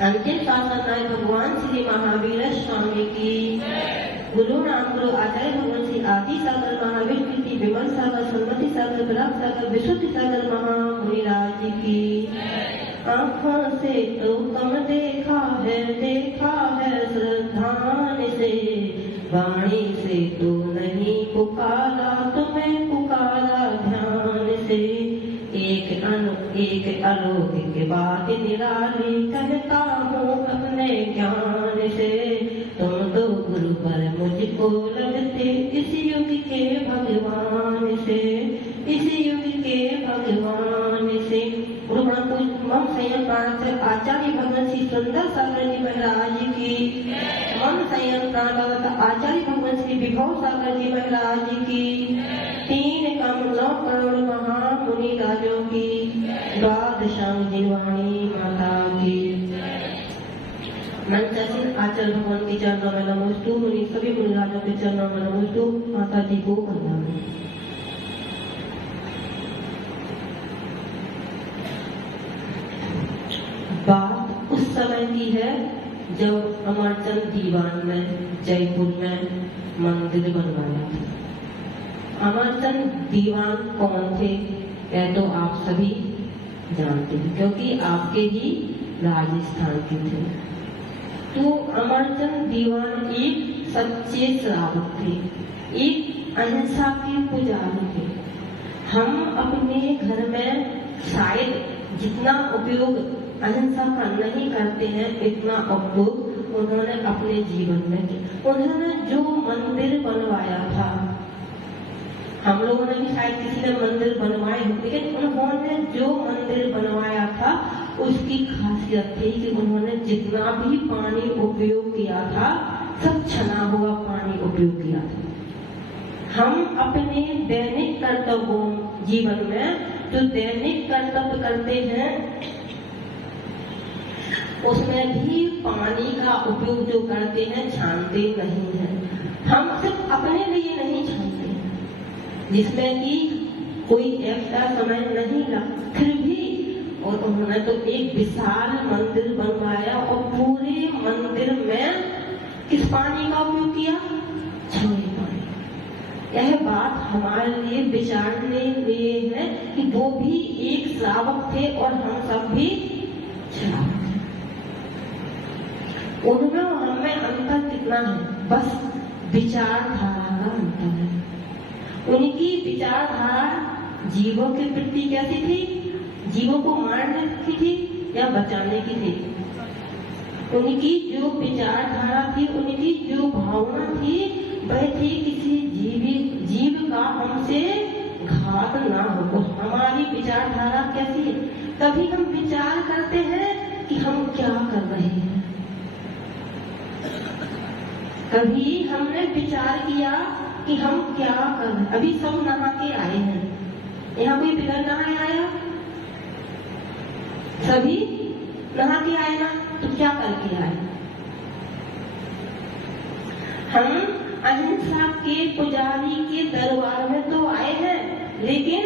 अंतिम शासनाय भगवान श्री महावीर स्वामी की, गुरु नाम गुरु आचार्य भगवान श्री आदि सागर महावीर की, विमल सागर सन्मति सागर बराक सागर विशुद्ध सागर महामुनिराज की। आँखों से तो कम देखा है श्रद्धान से, वाणी से तो नहीं पुकारा तुम्हें पुकारा ध्यान से। एक अलौकिक बात निराली कहता हूँ अपने ज्ञान से, तुम तो गुरु पर मुझको लगते इस युग के भगवान से, इस युग के भगवान से। मम संयम प्राण आचार्य भगवान श्री सुंदर सागर जी महाराज की, मम संयम प्राण आचार्य भगवान श्री विभव सागर जी महाराज की, 3 कम 9 करोड़ महामुनि राजों की, द्वादशांग जिनवाणी माता की। मंचासीन आचार्य भगवान के चरणों में नमोस्तु, मुनि सभी मुनि राजों के चरणों में नमोस्तु, माता जी को वंदन। बात उस समय की है जब अमरचंद दीवान ने जयपुर में मंदिर बनवाया था। अमरचंद दीवान कौन थे यह तो आप सभी जानते हैं, क्योंकि आपके ही राजस्थान के थे। तो अमरचंद दीवान एक सच्चे श्रावक थे, एक अहिंसा के पुजारी थे। हम अपने घर में शायद जितना उपयोग अहिंसा का नहीं करते हैं, इतना उपयोग उन्होंने अपने जीवन में किया। उन्होंने जो मंदिर बनवाया था, हम लोगों ने भी शायद किसी ने मंदिर बनवाए होंगे, लेकिन उन्होंने जो मंदिर बनवाया था उसकी खासियत थी कि उन्होंने जितना भी पानी उपयोग किया था सब छना हुआ पानी उपयोग किया था। हम अपने दैनिक कर्तव्यों जीवन में जो दैनिक कर्तव्य करते हैं उसमें भी पानी का उपयोग जो करते हैं छानते नहीं हैं। हम सिर्फ अपने लिए नहीं छानते, जिसमें कि कोई एक्स्ट्रा समय नहीं लगा, फिर भी और उन्होंने तो एक विशाल मंदिर बनवाया और पूरे मंदिर में किस पानी का उपयोग किया? छाने पानी। यह बात हमारे लिए विचारने लिए है कि वो भी एक श्रावक थे और हम सब भी श्रावक थे। उनमें और हमें अंतर कितना है? बस विचारधारा का अंतर है। उनकी विचारधारा जीवों के प्रति कैसी थी? जीवों को मारने की थी या बचाने की थी? उनकी जो विचारधारा थी, उनकी जो भावना थी, वह थी किसी जीव का हमसे घात ना हो। हमारी विचारधारा कैसी है? कभी हम विचार करते हैं कि हम क्या कर रहे हैं, कभी हमने विचार किया कि हम क्या कर रहे हैं। अभी सब नहा के आए हैं, यहाँ कोई बिना नहाए आया? सभी नहा के आए ना, तो क्या करके आए? हम अहिंसा के पुजारी के दरबार में तो आए हैं, लेकिन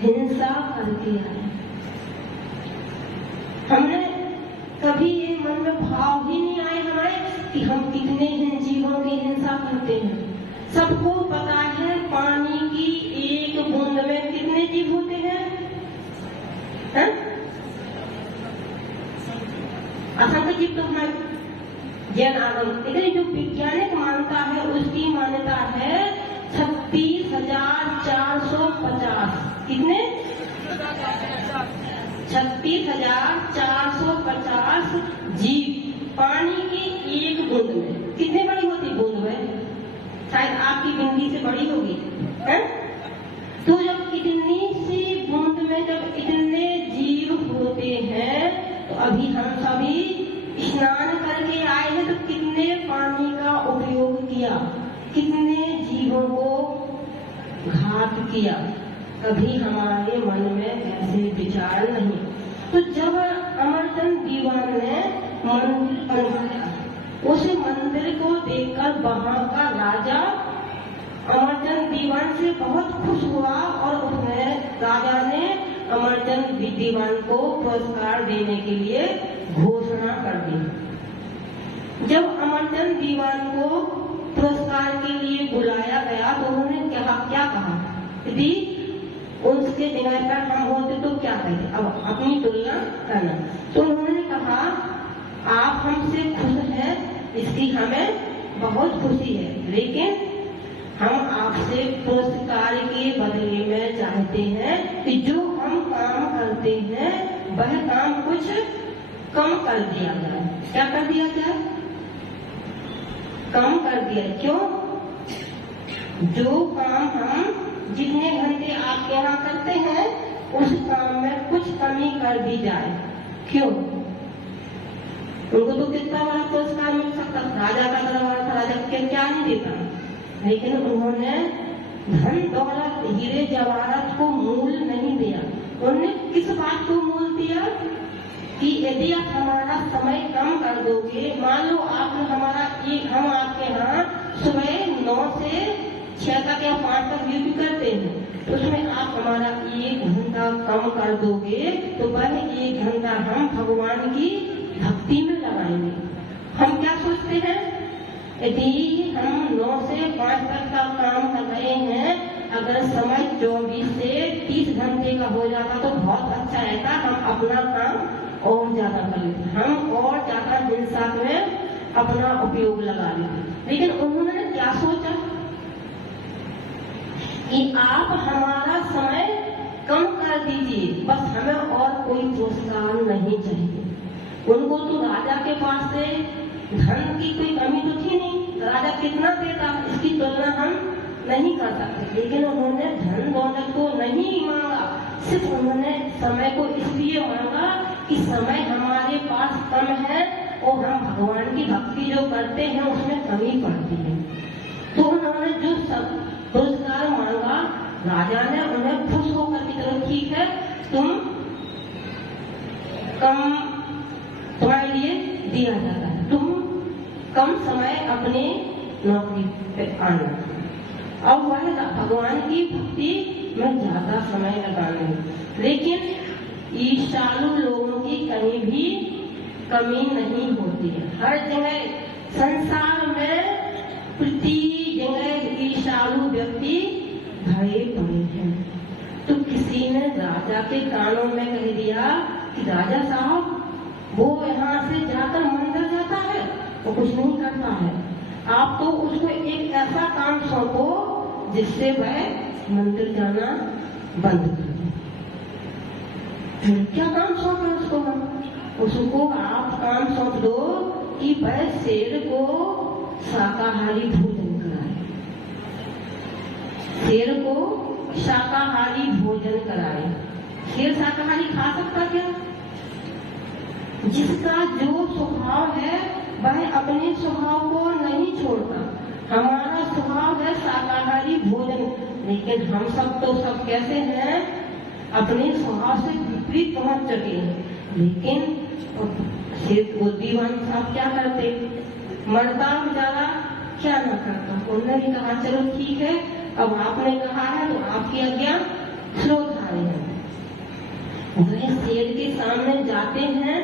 हिंसा करके आए। हमने कभी ये मन में भाव ही नहीं आए हमारे कि हम कितने जीवों की हिंसा करते हैं। सबको पता है पानी की एक बूंद में कितने जीव होते हैं? असंख्य जीव तो हमारे जैन आगम, लेकिन जो वैज्ञानिक मानता है उसकी मान्यता है 36,450। कितने? 36,450 जीव पानी की एक बूंद में। कितने बड़ी होती बूंद में? शायद आपकी बिंदी से बड़ी होगी, है? तो जब इतनी सी बूंद में जब इतने जीव होते हैं, तो अभी हम सभी स्नान करके आए हैं, तो कितने पानी का उपयोग किया, कितने जीवों को घात किया, कभी हमारे मन में ऐसे विचार नहीं। तो जब अमरचंद दीवान ने मंदिर बनवाया, उस मंदिर को देखकर वहां का राजा अमरचंद दीवान से बहुत खुश हुआ और उसने राजा ने अमरचंद दीवान को पुरस्कार देने के लिए घोषणा कर दी। जब अमरचंद दीवान को पुरस्कार के लिए बुलाया गया तो उन्होंने क्या कहा? यदि उसके जगह पर हम होते तो क्या कहते? अब अपनी तुलना करना। तो उन्होंने कहा आप हमसे खुश हैं, इसकी हमें बहुत खुशी है, लेकिन हम आपसे पुरस्कार के बदले में चाहते हैं कि जो हम काम करते हैं वह काम कुछ कम कर दिया जाए। क्या कर दिया जाए? कम कर दिया। क्यों? जो काम हम जितने घंटे आपके यहाँ करते हैं उस काम में कुछ कमी कर दी जाए। क्यों? उनको तो कितना बड़ा पुरस्कार मिल सकता, राजा का दरबार था, राजा क्या नहीं देता, लेकिन उन्होंने धन दौलत हीरे जवाहरात को मूल नहीं दिया। उन्होंने किस बात को मूल दिया कि यदि आप हमारा समय कम कर दोगे, मान लो आपने हम आपके यहाँ सुबह 9 से 6 तक या 5 तक ड्यूटी करते हैं, तो उसमें आप हमारा 1 घंटा कम कर दोगे, तो वह 1 घंटा हम भगवान की भक्ति में लगाएंगे। हम क्या सोचते हैं? यदि हम 9 से 5 तक का काम कर रहे हैं, अगर समय 24 से 30 घंटे का हो जाता तो बहुत अच्छा रहता, हम अपना काम और ज्यादा कर लेते, हम और ज्यादा हिंसा में अपना उपयोग लगा लेते। लेकिन उन्होंने क्या सोचा कि आप हमारा समय कम कर दीजिए, बस हमें और कोई पुरस्कार नहीं चाहिए। उनको तो राजा के पास से धन की कोई कमी तो थी नहीं, राजा कितना देता इसकी तुलना हम नहीं कर सकते, लेकिन उन्होंने धन दौलत को नहीं मांगा, सिर्फ उन्होंने समय को इसलिए मांगा कि समय हमारे पास कम है और हम भगवान की भक्ति जो करते हैं उसमें कमी पड़ती है। तो उन्होंने जो सब पुरस्कार मांगा, राजा ने उन्हें खुश होकर की तरह ठीक है, तुम कम तुम्हारे लिए दिया जाता है, तुम कम समय अपने नौकरी पे आना, अब वह भगवान की भक्ति में ज्यादा समय लगाना। लेकिन ईर्ष्यालु लोगों की कहीं भी कमी नहीं होती है। हर जगह संसार में प्रति जगह ईर्ष्यालु व्यक्ति भरे पड़े हैं। तो किसी ने राजा के कानों में कह दिया कि राजा साहब वो यहाँ से जाकर मंदिर जाता है, वो कुछ नहीं करता है, आप तो उसको एक ऐसा काम सौंपो जिससे वह मंदिर जाना बंद कर दे। क्या काम सौंपे उसको? उसको आप काम सौंप दो कि वह शेर को शाकाहारी भोजन कराए, शेर को शाकाहारी भोजन कराए। शेर शाकाहारी खा सकता क्या? जिसका जो स्वभाव है वह अपने स्वभाव को नहीं छोड़ता। हमारा स्वभाव है शाकाहारी भोजन, लेकिन हम सब तो सब कैसे हैं? अपने स्वभाव से विपरीत पहुंच चुके हैं। लेकिन बुद्धिमान साहब क्या करते? मरता बेचारा क्या ना करता। उन्होंने भी कहा चलो ठीक है, अब आपने कहा है तो आपकी आज्ञा श्रोधारे हैं। वह शेर के सामने जाते हैं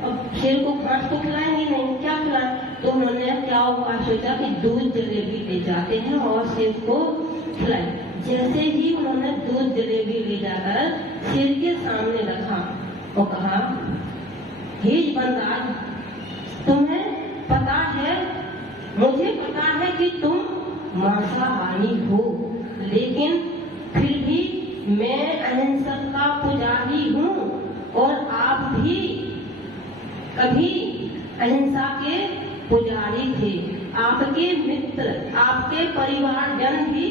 अब शेर को घास तो खिलाएंगे नहीं, क्या खिलाएं? तो उन्होंने क्या हुआ, सोचा कि दूध जलेबी ले जाते हैं और शेर को खिलाए। जैसे ही उन्होंने दूध जलेबी ले जाकर शेर के सामने रखा और कहा, हे बनराज, तुम्हें पता है, मुझे पता है कि तुम मांसाहारी हो, लेकिन फिर भी मैं अहिंसक का पुजारी हूँ और आप भी कभी अहिंसा के पुजारी थे। आपके मित्र, आपके परिवारजन भी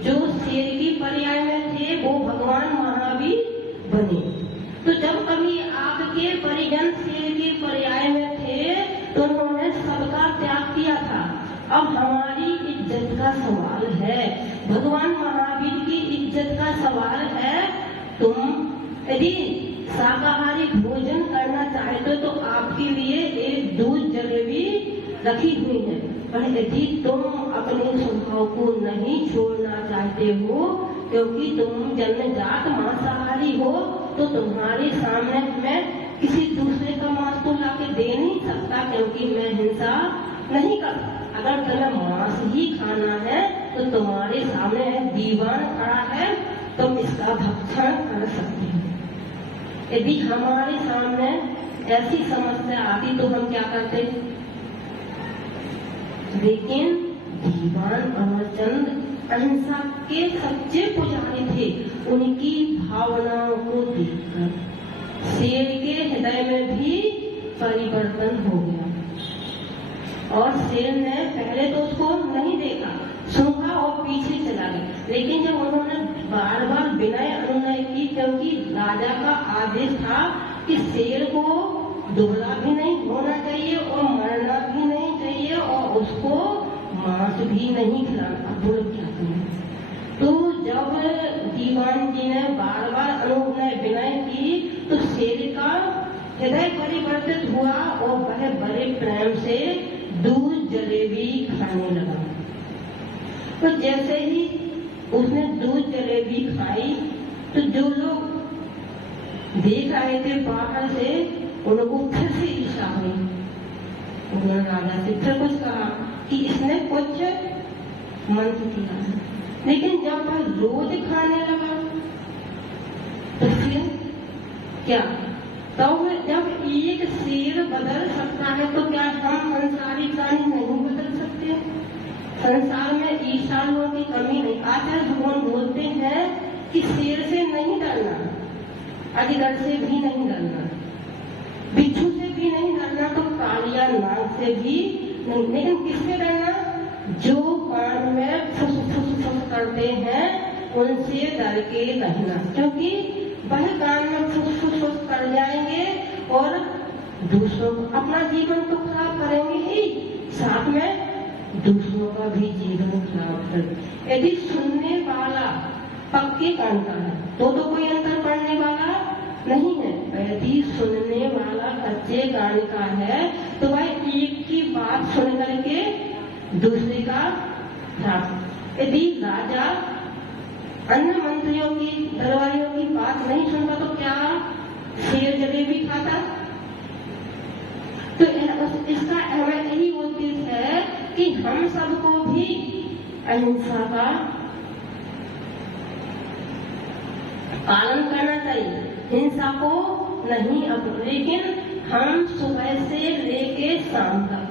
जो शेर की पर्याय में थे वो भगवान महावीर बने। तो जब कभी आपके परिजन शेर के पर्याय में थे तो उन्होंने सबका त्याग किया था। अब हमारी इज्जत का सवाल है, भगवान महावीर की इज्जत का सवाल है। तुम यदि शाकाहारी भोजन करना चाहते हो तो आपके लिए एक दूध जलेबी रखी हुई है, पर यदि तुम अपने स्वभाव को नहीं छोड़ना चाहते हो क्योंकि तुम जन्मजात मांसाहारी हो, तो तुम्हारे सामने मैं किसी दूसरे का मांस तो लाके दे नहीं सकता, क्योंकि मैं हिंसा नहीं करता। अगर तुम्हें मांस ही खाना है तो तुम्हारे सामने दीवान खड़ा है, तुम इसका भक्षण कर सकते हो। यदि हमारे सामने ऐसी समस्या आती तो हम क्या करते? लेकिन दीवान अमरचंद अहिंसा के सच्चे पुजारी थे। उनकी भावनाओं को देखकर शेर के हृदय में भी परिवर्तन हो गया और शेर ने पहले तो उसको नहीं देखा, सूंघा और पीछे चला गया। लेकिन जब उन्होंने बार बार विनय अनुनय की, क्योंकि राजा का आदेश था कि शेर को दुबला भी नहीं होना चाहिए और मरना भी नहीं चाहिए और उसको मांस भी नहीं खिलाना, वो लोग क्या करें? तो जब दीवान जी ने बार बार अनुनय विनय की तो शेर का हृदय परिवर्तित हुआ और वह बड़े प्रेम से दूध जलेबी खाने लगा। तो जैसे ही उसने दूध जलेबी खाई तो जो लोग देख रहे थे बाहर से, उनको फिर से ईर्ष्या हुई। उन्होंने राजा से फिर कुछ कहा कि इसने कुछ मंत्र किया है। लेकिन जब वह रोज खाने लगा तो फिर क्या? तो जब एक शेर बदल सकता है तो क्या हम संसारी प्राणी नहीं बदल सकते? संसार में ईर्ष्यालुओं की कमी नहीं। आचार्य भगवान बोलते हैं कि शेर से नहीं डरना, अजगर से भी नहीं डरना, बिच्छू से भी नहीं डरना, तो कालिया नाग से भी नहीं। लेकिन किससे डरना? जो कान में फुस फुस फुस करते हैं उनसे डर के रहना, क्योंकि वह कान में फुस फुस फुस कर जाएंगे और दूसरों को, अपना जीवन तो खराब करेंगे ही, साथ में दूसरों का भी जीवन खराब कर। यदि सुनने वाला पक्के कान का है तो कोई अंतर पड़ने वाला नहीं है। यदि सुनने वाला कच्चे कान का है तो वह एक की बात सुन करके दूसरे का खराब। यदि राजा अन्य मंत्रियों की, दरबारियों की बात नहीं सुनता तो क्या शेर जलेबी खाता? तो इसका यही उद्देश्य है कि हम सबको भी अहिंसा का पालन करना चाहिए, हिंसा को नहीं अपना। लेकिन हम सुबह से लेके शाम तक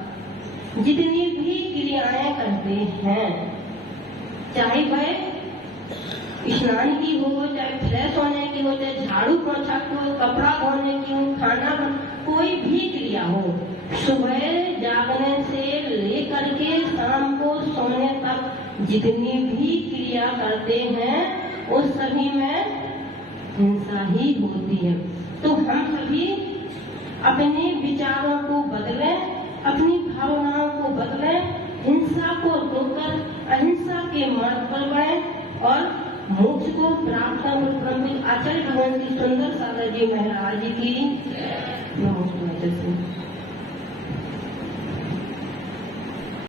जितनी भी क्रियाएं करते हैं, चाहे वह स्नान की हो, चाहे फ्रेश होने की हो, चाहे झाड़ू पोछा की हो, कपड़ा धोने की हो, खाना कोई भी क्रिया हो, सुबह जागने से लेकर के शाम को सोने तक जितनी भी क्रिया करते हैं उस सभी में हिंसा ही होती है। तो हम सभी अपने विचारों को बदलें, अपनी भावनाओं को बदलें, हिंसा को रोककर अहिंसा के मार्ग पर बढ़ें और मोक्ष को प्राप्त कर। आचार्य भगवान की सुंदर सागर जी महाराज की नमस्कार।